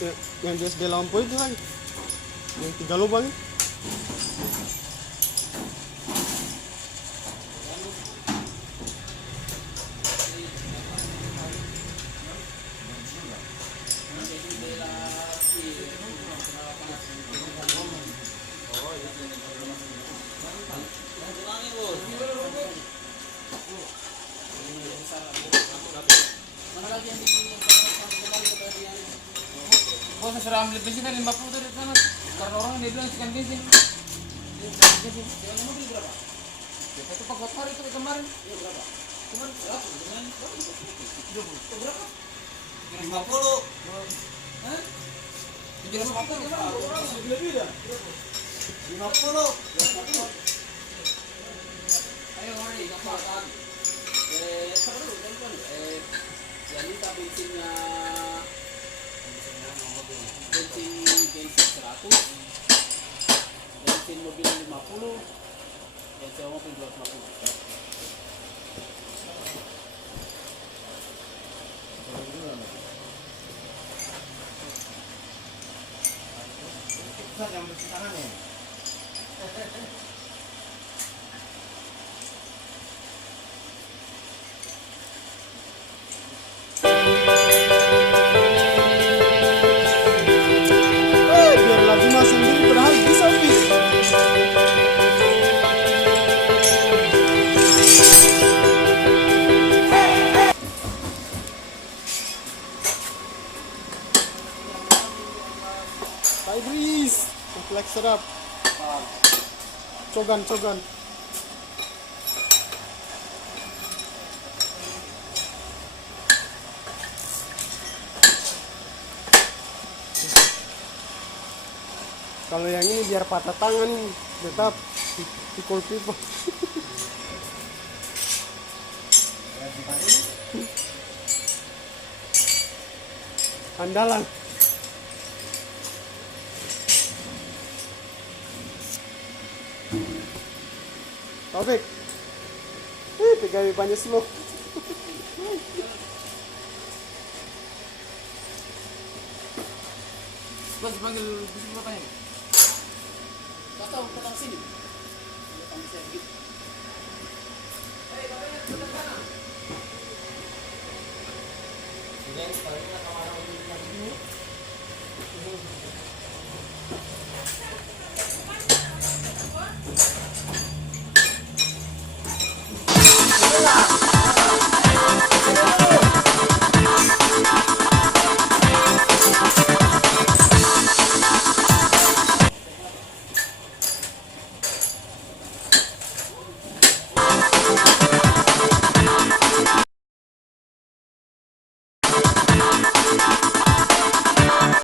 yang di SD lampu itu lagi yang 3 lubang. Bos serah ambil bensin kan 50 dari sana. Karena orang dia bilang sekian bensin. Yang mobil berapa? Itu Pak Gopar itu kemarin. Iya berapa? Kemarin berapa? Berapa? 50. Hah? 50 gimana? Lebih dah. 50. Ayo mari ngapalkan. Sabar dulu telepon. Jadi bensinnya bensin 100, bensin mobil 50, yang sewa mobil 250. Jangan bersih tangan ya. Biar lagi masih sendiri padahal bisa bis. Pak Idris, kompleks sedap. Cogan. Kalau yang ini biar patah tangan tetap pikul pipa. Andalan. Taufik. Pegang pipanya slow. Bos panggil bus bapaknya. Enggak tahu datang sini. Datang saya begitu. Jadi sekarang kamar ini